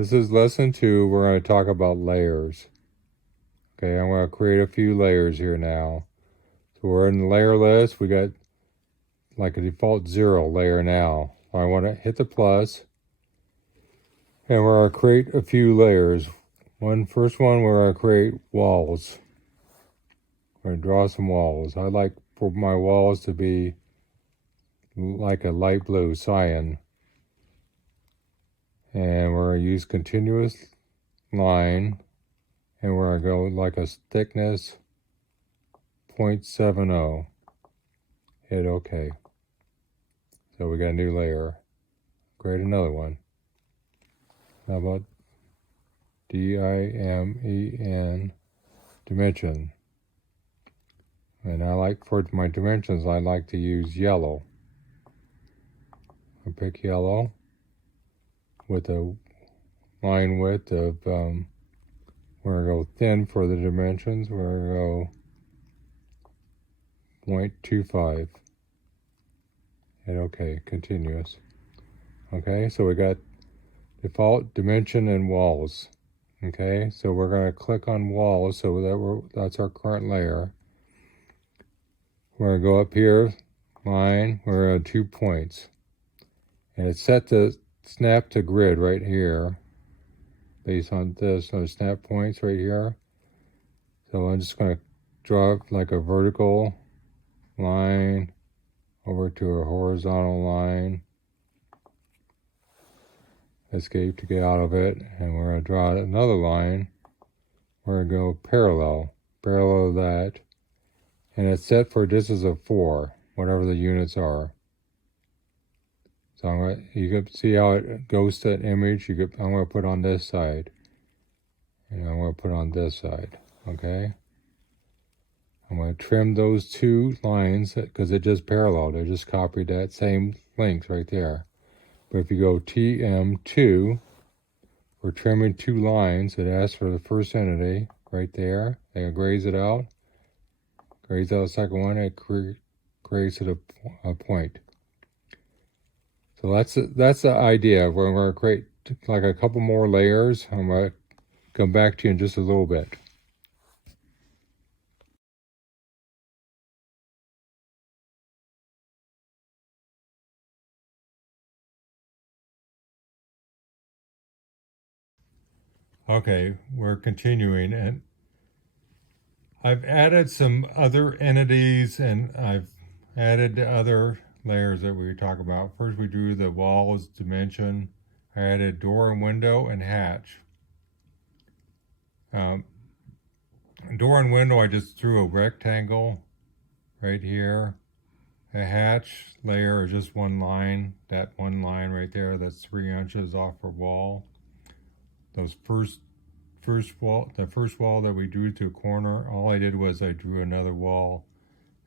This is lesson 2. We're going to talk about layers. Okay, I'm going to create a few layers here now. So we're in the layer list. We got like a default 0 layer now. I want to hit the plus, and we're going to create a few layers. First one, we're going to create walls. We're going to draw some walls. I like for my walls to be like a light blue cyan. And we're going to use continuous line, and we're going to go like a thickness 0.70. Hit OK. So we got a new layer. Create another one. How about DIMEN dimension? And I like, for my dimensions, I like to use yellow. I pick yellow with a line width of, we're going to go thin for the dimensions. We're going to go 0.25. Hit OK, continuous. Okay, so we got default dimension and walls. Okay, so we're going to click on walls, so that's our current layer. We're going to go up here, line, we're at 2 points. And it's set to snap to grid right here, based on this, so snap points right here. So I'm just going to draw like a vertical line over to a horizontal line. Escape to get out of it, and we're going to draw another line. We're going to go parallel that, and it's set for distance of 4, whatever the units are. So you can see how it goes to an image. I'm going to put on this side, and I'm going to put on this side. Okay. I'm going to trim those 2 lines because it just paralleled. I just copied that same length right there. But if you go TM2, we're trimming 2 lines. It asks for the first entity right there. And it grades it out. Grades out the second one. It creates it a point. So that's the idea. We're going to create like a couple more layers. I'm going to come back to you in just a little bit. Okay, we're continuing, and I've added some other entities, and I've added other layers that we talk about. First, we drew the walls dimension. I added door and window and hatch. Door and window, I just drew a rectangle right here. A hatch layer is just one line. That one line right there, that's 3 inches off a wall. Those the first wall that we drew to a corner, all I did was I drew another wall,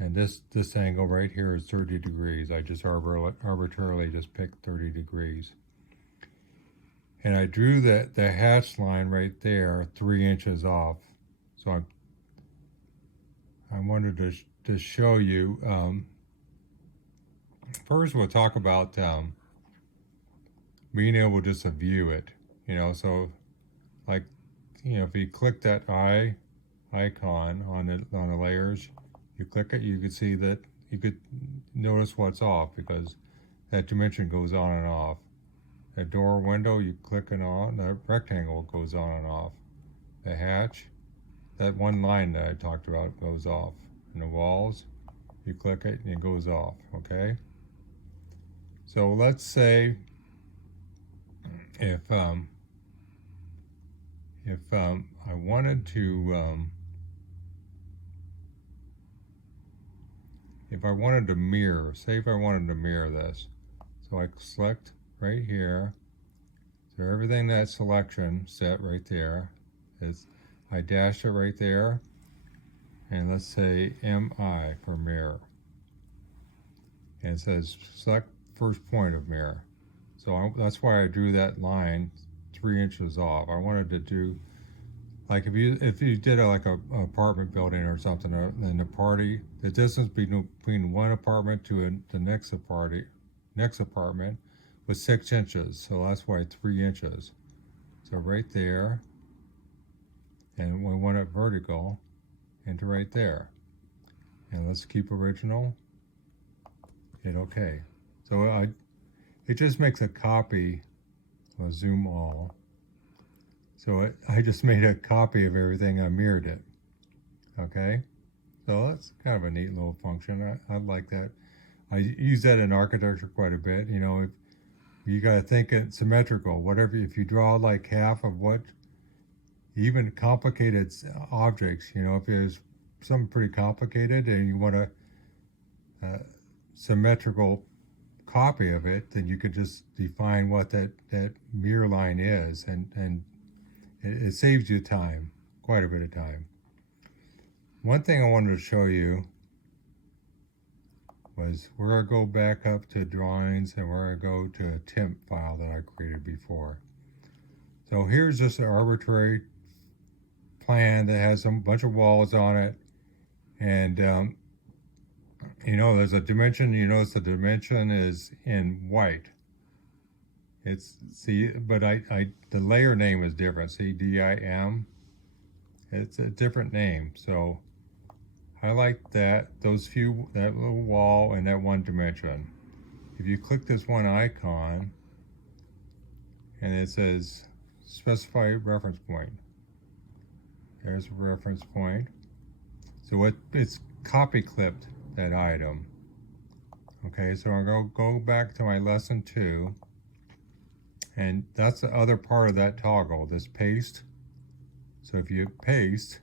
and this angle right here is 30 degrees. I just arbitrarily just picked 30 degrees. And I drew the hatch line right there 3 inches off. So I wanted to show you, first we'll talk about being able to just view it, so like, if you click that icon on the layers, you click it, you can see that you could notice what's off because that dimension goes on and off. That door window, you click it on, the rectangle goes on and off. The hatch, that one line that I talked about goes off. And the walls, you click it and it goes off, okay? So let's say if I wanted to, if I wanted to mirror, say if I wanted to mirror this, so I select right here, so everything that selection set right there is, I dash it right there, and let's say MI for mirror, and it says select first point of mirror. So that's why I drew that line 3 inches off. I wanted to do, like if you did like a apartment building or something, and the distance between one apartment to the next apartment was 6 inches. So that's why 3 inches. So right there, and we want it vertical into right there. And let's keep original, hit OK. So it just makes a copy. I'll zoom all. So I just made a copy of everything, I mirrored it. Okay, so that's kind of a neat little function. I like that. I use that in architecture quite a bit. You know, if you got to think it symmetrical. Whatever, if you draw like half of what, even complicated objects. You know, if there's something pretty complicated and you want a symmetrical copy of it, then you could just define what that mirror line is, and it saves you time, quite a bit of time. One thing I wanted to show you was we're going to go back up to drawings and we're going to go to a temp file that I created before. So here's just an arbitrary plan that has a bunch of walls on it, and you know, there's a dimension. You notice the dimension is in white. It's, see, but the layer name is different. See, DIM. It's a different name. So I like that little wall and that one dimension. If you click this one icon, and it says specify reference point. There's a reference point. So it's copy clipped that item. Okay, so I'm going to go back to my lesson 2, and that's the other part of that toggle, this paste. So if you paste,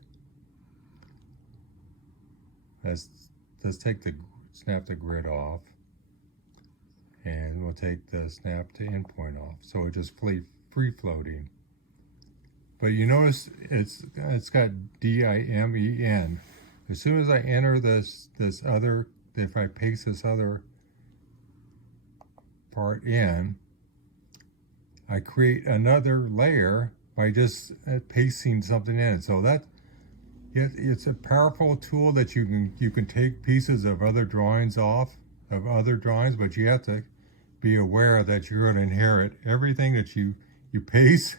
let's snap the grid off, and we'll take the snap to endpoint off. So it's just free floating. But you notice it's got DIMEN. As soon as I enter this other, if I paste this other part in, I create another layer by just pasting something in. So it's a powerful tool that you can take pieces of other drawings off of other drawings, but you have to be aware that you're going to inherit everything that you paste,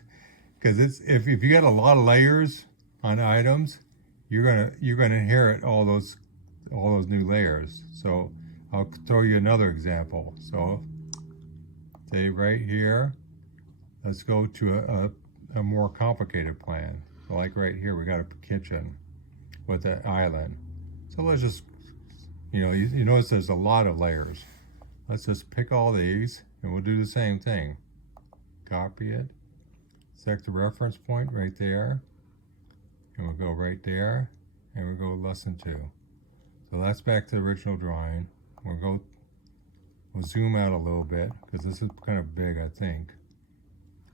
because if you got a lot of layers on items, you're gonna inherit all those new layers. So I'll throw you another example. So say right here, let's go to a more complicated plan. So like right here, we got a kitchen with an island. So let's just, you notice there's a lot of layers. Let's just pick all these and we'll do the same thing. Copy it, select the reference point right there, and we'll go right there, and we'll go lesson 2. So that's back to the original drawing. We'll zoom out a little bit because this is kind of big, I think,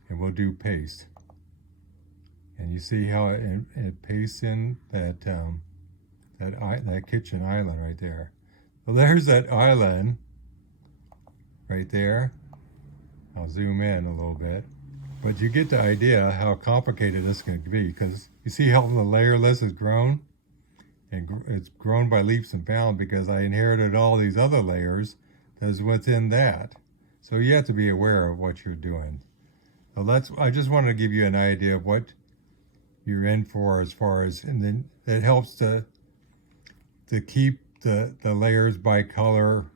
and we'll do paste. And you see how it pastes in that kitchen island right there. So there's that island right there. I'll zoom in a little bit. But you get the idea how complicated this can be, because you see how the layer list has grown? And it's grown by leaps and bounds because I inherited all these other layers that's within that. So you have to be aware of what you're doing. So I just wanted to give you an idea of what you're in for as far as, and then it helps to keep the layers by color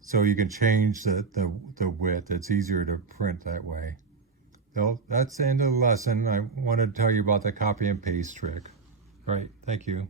so you can change the width. It's easier to print that way. So that's the end of the lesson. I wanted to tell you about the copy and paste trick. Right, thank you.